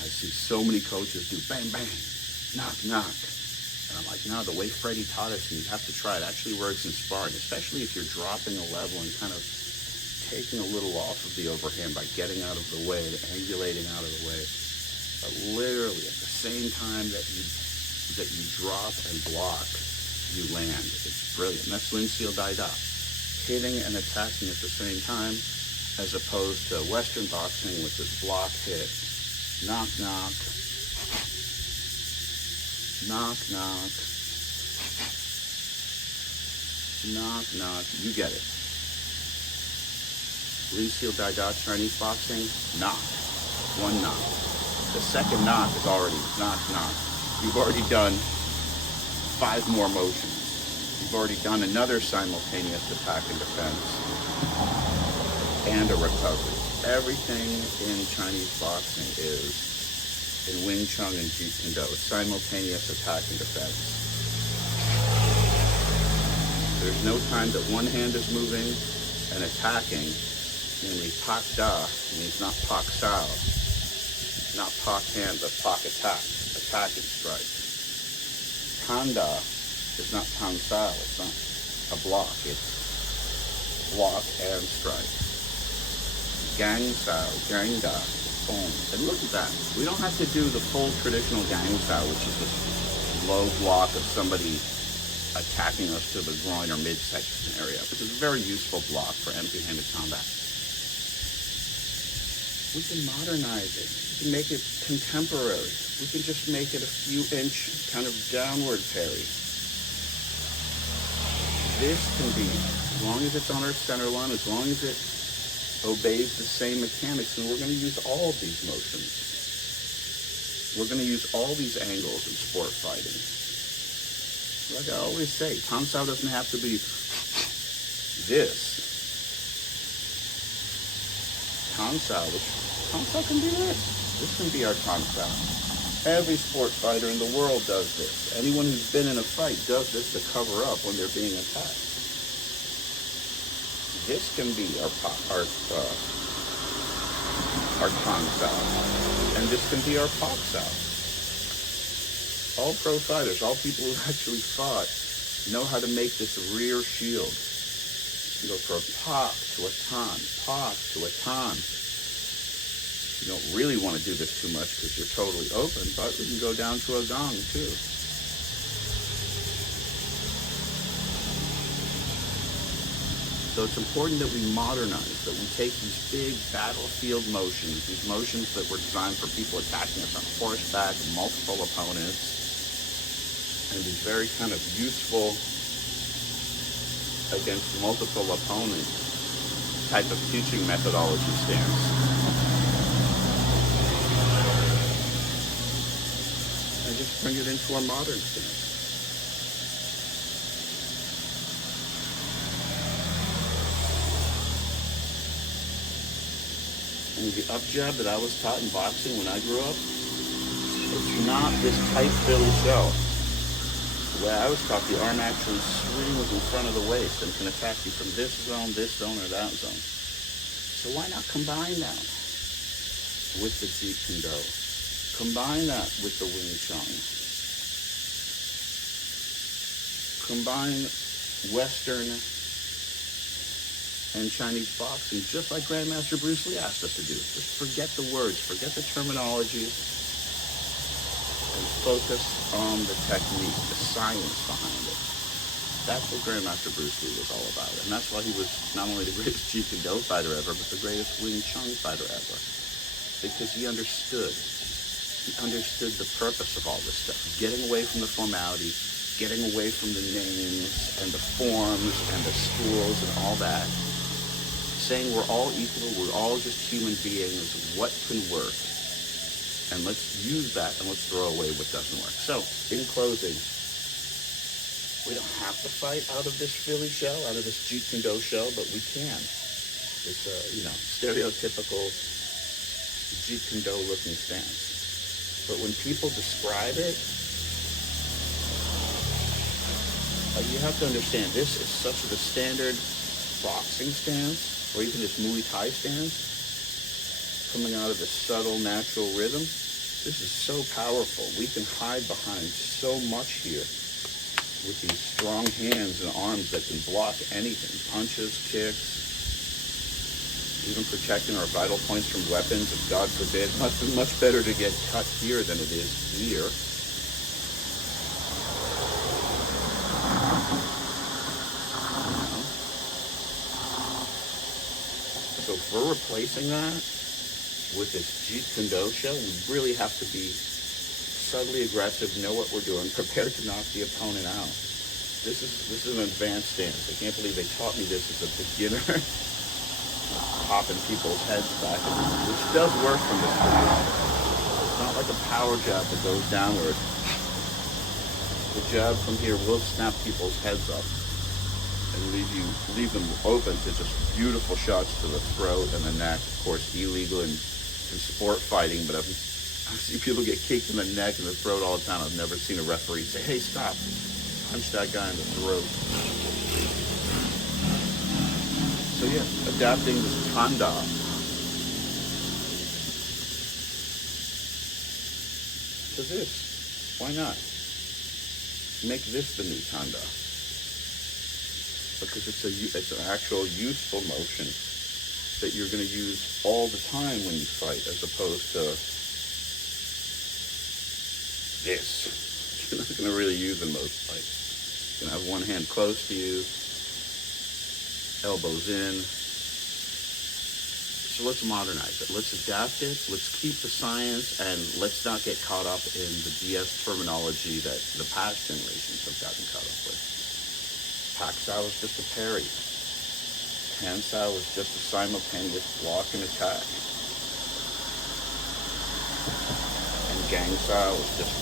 I see so many coaches do bang, bang, knock, knock. And I'm like, no, the way Freddie taught us, and you have to try it, actually works in sparring, especially if you're dropping a level and kind of taking a little off of the overhand by getting out of the way, angulating out of the way. But literally at the same time that you drop and block, you land. It's brilliant. And that's Linseal Dai Da. Hitting and attacking at the same time, as opposed to Western boxing with this block hit. Knock, knock. Knock, knock. Knock, knock. You get it. Linseal Dai Da Chinese boxing, knock. One knock. The second knock is already knock, knock. You've already done 5 more motions. You've already done another simultaneous attack and defense and a recovery. Everything in Chinese boxing is in Wing Chun and Jeet Kune Do, simultaneous attack and defense. There's no time that one hand is moving and attacking, namely Pak Da means not Pak Sao, not Pak hand, but Pak attack, attack and strike. Tan Da is not Tan Sao, it's not a block, it's block and strike. Gang Sao, Gang Da, boom. And look at that. We don't have to do the full traditional Gang Sao, which is this low block of somebody attacking us to the groin or midsection area, which is a very useful block for empty-handed combat. We can modernize it. We can make it contemporary. We can just make it a few inch kind of downward parry. This can be, as long as it's on our center line, as long as it obeys the same mechanics, and we're going to use all of these motions. We're going to use all these angles in sport fighting. Like I always say, Tan Sao doesn't have to be this. Tan Sao can be this. This can be our Tan Sao. Every sport fighter in the world does this. Anyone who's been in a fight does this to cover up when they're being attacked. This can be our Tan Sao, and this can be our Pak Sao. All pro fighters, all people who actually fought, know how to make this rear shield. You go from Pak to a Tan, Pak to a Tan. You don't really want to do this too much because you're totally open, but we can go down to a Gong too. So it's important that we modernize, that we take these big battlefield motions, these motions that were designed for people attacking us on horseback, multiple opponents, and these very kind of useful against multiple opponents type of teaching methodology stance. And just bring it into our modern stance. And the up jab that I was taught in boxing when I grew up, it's not this tight Philly shell. The way I was taught, the arm actually swings in front of the waist and can attack you from this zone, or that zone. So why not combine that with the Jeet Kune Do? Combine that with the Wing Chun. Combine Western and Chinese boxing, just like Grandmaster Bruce Lee asked us to do. Just forget the words, forget the terminology, and focus on the technique, the science behind it. That's what Grandmaster Bruce Lee was all about. And that's why he was not only the greatest Jeet Kune Do fighter ever, but the greatest Wing Chun fighter ever. Because he understood the purpose of all this stuff. Getting away from the formality, getting away from the names and the forms and the schools and all that. Saying we're all equal, we're all just human beings, what can work? And let's use that and let's throw away what doesn't work. So, in closing, we don't have to fight out of this Philly shell, out of this Jeet Kune Do shell, but we can. This, stereotypical Jeet Kune Do looking stance. But when people describe it, you have to understand, this is such a standard boxing stance, or even this Muay Thai stance, coming out of the subtle, natural rhythm. This is so powerful. We can hide behind so much here with these strong hands and arms that can block anything. Punches, kicks, even protecting our vital points from weapons. If God forbid, much better to get cut here than it is here. So if we're replacing that with this JEET Kune, we really have to be subtly aggressive, know what we're doing, prepared to knock the opponent out. This is an advanced stance. I can't believe they taught me this as a beginner. Popping people's heads back, which does work from this position. It's not like a power jab that goes downward. The jab from here will snap people's heads up and leave them open to just beautiful shots to the throat and the neck. Of course, illegal in sport fighting, but I see people get kicked in the neck and the throat all the time. I've never seen a referee say, "Hey, stop, punch that guy in the throat." So yeah, adapting this tanda to this. Why not? Make this the new tanda. Because it's an actual useful motion that you're going to use all the time when you fight, as opposed to this. You're not going to really use in most fights. You're going to have one hand close to you, elbows in. So let's modernize it. Let's adapt it. Let's keep the science, and let's not get caught up in the BS terminology that the past generations have gotten caught up with. Pak Sao is just a parry. Hand Sao is just a simultaneous block and attack. And Gang Sao is just